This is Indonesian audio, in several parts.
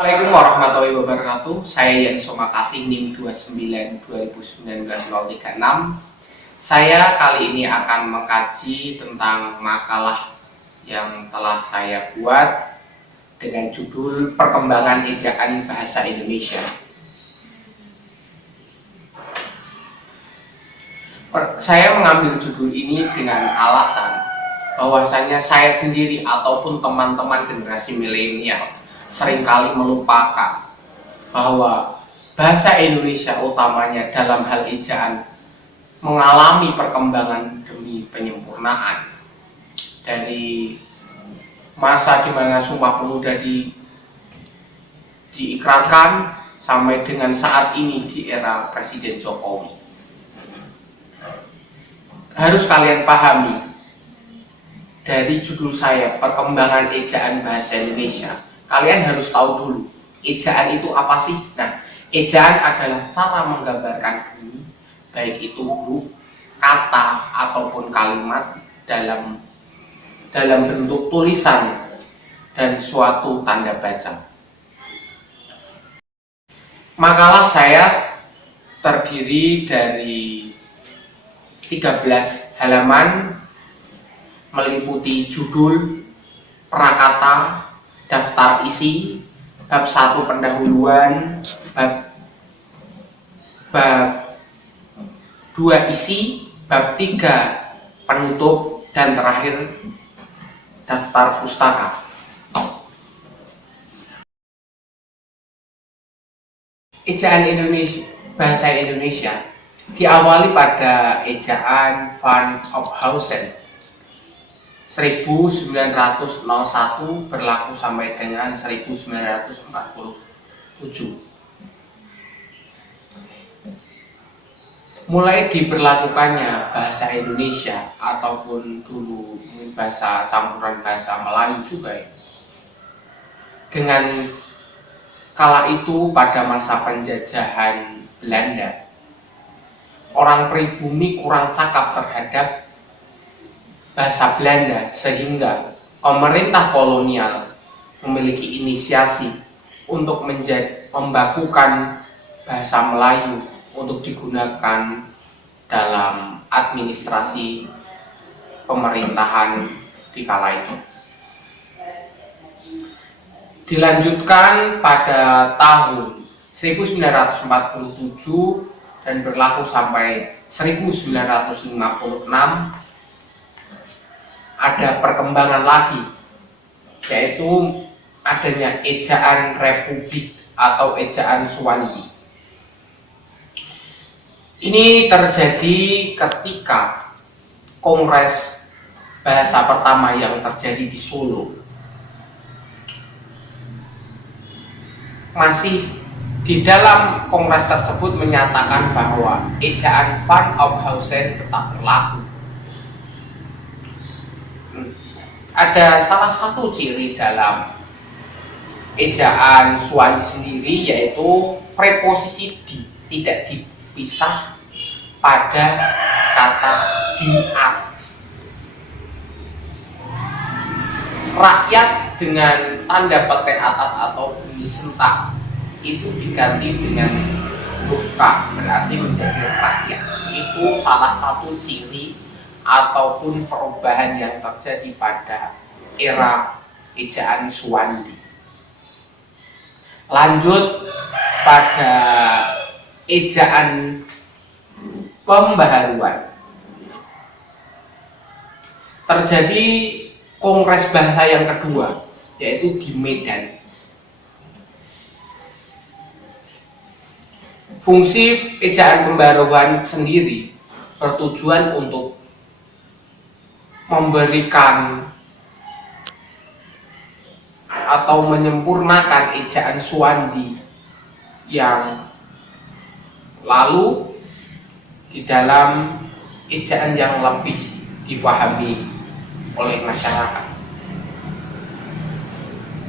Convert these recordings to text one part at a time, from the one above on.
Assalamualaikum warahmatullahi wabarakatuh. Saya Yan Somakasih, NIM 29/2019-036. Saya kali ini akan mengkaji tentang makalah yang telah saya buat dengan judul Perkembangan Ejaan Bahasa Indonesia. Saya mengambil judul ini dengan alasan bahwasanya saya sendiri ataupun teman-teman generasi milenial seringkali melupakan bahwa bahasa Indonesia utamanya dalam hal ejaan mengalami perkembangan demi penyempurnaan. Dari masa di mana Sumpah Pemuda diikrarkan sampai dengan saat ini di era Presiden Jokowi. Harus kalian pahami dari judul saya Perkembangan Ejaan Bahasa Indonesia. Kalian harus tahu dulu, ejaan itu apa sih? Nah, ejaan adalah cara menggambarkan bunyi, baik itu huruf, kata, ataupun kalimat dalam bentuk tulisan dan suatu tanda baca. Makalah saya terdiri dari 13 halaman, meliputi judul, prakata, daftar isi, bab 1 pendahuluan, bab 2 isi, bab 3 penutup, dan terakhir daftar pustaka. Ejaan Indonesia, bahasa Indonesia diawali pada ejaan Van Ophuijsen 1901 berlaku sampai dengan 1947. Mulai diberlakukannya bahasa Indonesia ataupun dulu bahasa campuran bahasa Melayu juga ya. Dengan kala itu pada masa penjajahan Belanda, orang pribumi kurang cakap terhadap bahasa Belanda sehingga pemerintah kolonial memiliki inisiasi untuk membakukan bahasa Melayu untuk digunakan dalam administrasi pemerintahan di kala itu. Dilanjutkan pada tahun 1947 dan berlaku sampai 1956. Ada perkembangan lagi, yaitu adanya ejaan Republik atau ejaan Suwandi. Ini terjadi ketika Kongres Bahasa pertama yang terjadi di Solo. Masih di dalam kongres tersebut menyatakan bahwa ejaan Van Ophuijsen tetap berlaku. Ada salah satu ciri dalam ejaan Suwandi sendiri, yaitu preposisi di tidak dipisah pada kata di atas. Rakyat dengan tanda petik atas atau bunyi sentak itu diganti dengan huruf K, berarti menjadi rakyat. Itu salah satu ciri ataupun perubahan yang terjadi pada era ejaan Suwandi. Lanjut pada ejaan pembaharuan. Terjadi kongres bahasa yang kedua, yaitu di Medan. Fungsi ejaan pembaharuan sendiri bertujuan untuk memberikan atau menyempurnakan ejaan Suwandi yang lalu di dalam ejaan yang lebih dipahami oleh masyarakat.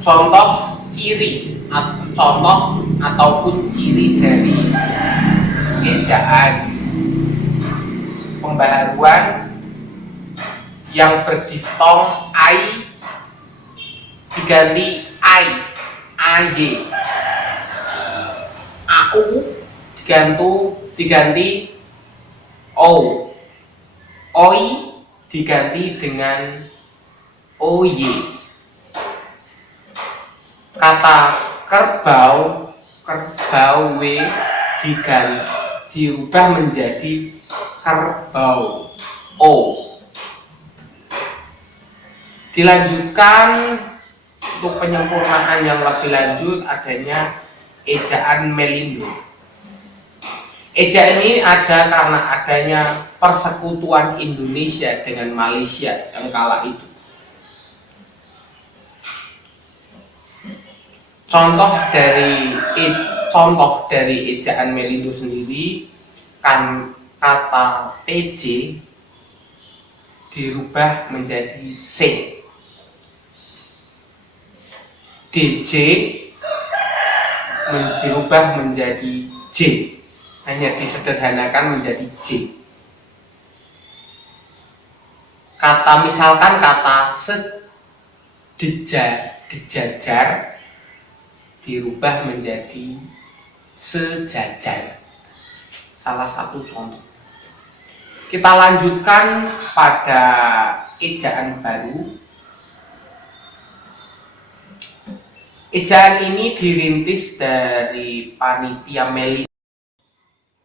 Contoh ataupun ciri dari ejaan pembaharuan yang berdiftong ai diganti ai, ay, AU diganti O, OI diganti dengan OY. Kata kerbau W dirubah menjadi kerbau O. Dilanjutkan untuk penyempurnaan yang lebih lanjut adanya ejaan Melindo. Ejaan ini ada karena adanya persekutuan Indonesia dengan Malaysia yang kala itu. Contoh dari ejaan Melindo sendiri kan kata TJ dirubah menjadi C. DJ dirubah menjadi J, hanya disederhanakan menjadi J. Misalkan kata sejajar dirubah menjadi sejajar. Salah satu contoh. Kita lanjutkan pada ejaan baru. Ejaan ini dirintis dari panitia Melindo.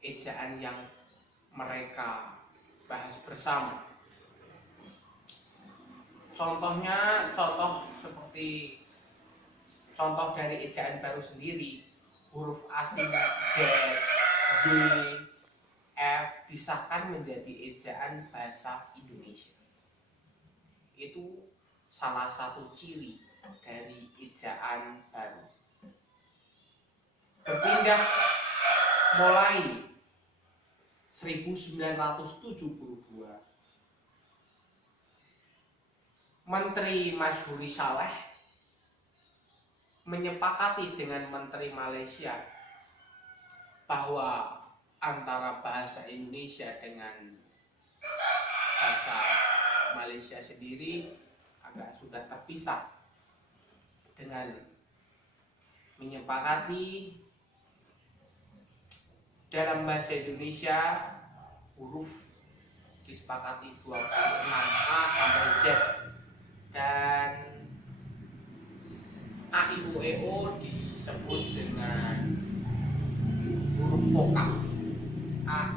Ejaan yang mereka bahas bersama. Contoh dari ejaan baru sendiri, huruf asing Z, D, F disahkan menjadi ejaan bahasa Indonesia. Itu salah satu ciri dari ejaan baru. Berpindah mulai 1972, Menteri Masyhuri Saleh menyepakati dengan Menteri Malaysia bahwa antara bahasa Indonesia dengan bahasa Malaysia sendiri agak sudah terpisah, dengan menyepakati dalam bahasa Indonesia huruf disepakati 26A sampai Z, dan A, I, U, E, O disebut dengan huruf vokal A.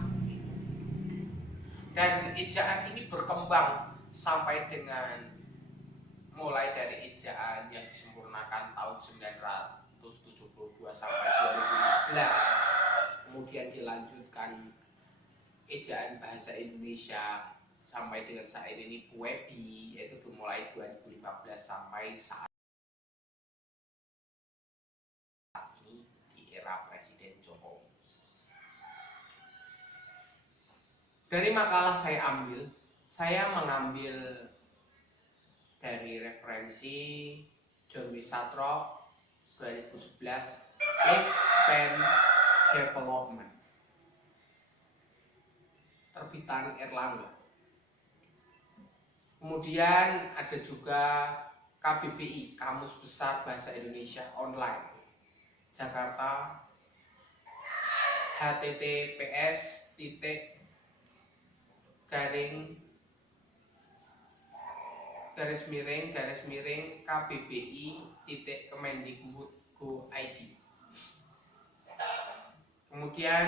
Dan ejaan ini berkembang sampai dengan mulai dari ejaan yang disempurnakan tahun 1972 sampai 2015, kemudian dilanjutkan ejaan bahasa Indonesia sampai dengan saat ini PUEBI, yaitu dimulai 2015 sampai saat ini di era Presiden Jokowi. Dari makalah saya mengambil dari referensi John W. Satrock 2011, Span Development, terbitan Erlangga. Kemudian ada juga KBBI, Kamus Besar Bahasa Indonesia Online, Jakarta, https://kbbi.kemendikbud.go.id. Kemudian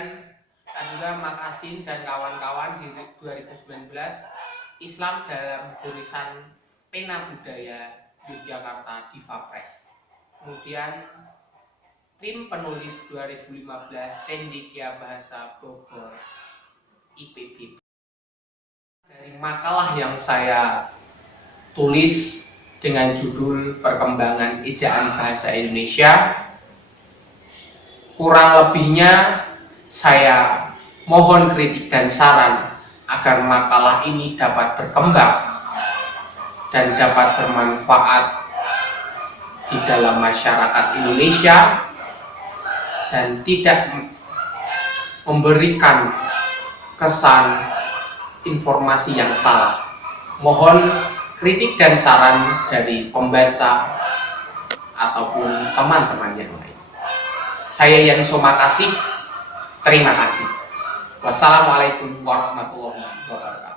ada juga Makasin dan kawan-kawan di 2019, Islam dalam tulisan Pena Budaya Yogyakarta, Diva Press. Kemudian tim penulis 2015, Cendekia Bahasa Bogor, IPB. Dari makalah yang saya tulis dengan judul Perkembangan Ejaan Bahasa Indonesia, kurang lebihnya saya mohon kritik dan saran agar makalah ini dapat berkembang dan dapat bermanfaat di dalam masyarakat Indonesia dan tidak memberikan kesan informasi yang salah. Mohon kritik dan saran dari pembaca ataupun teman-teman yang lain. Saya Yan Somakasih Terima kasih. Wassalamualaikum warahmatullahi wabarakatuh.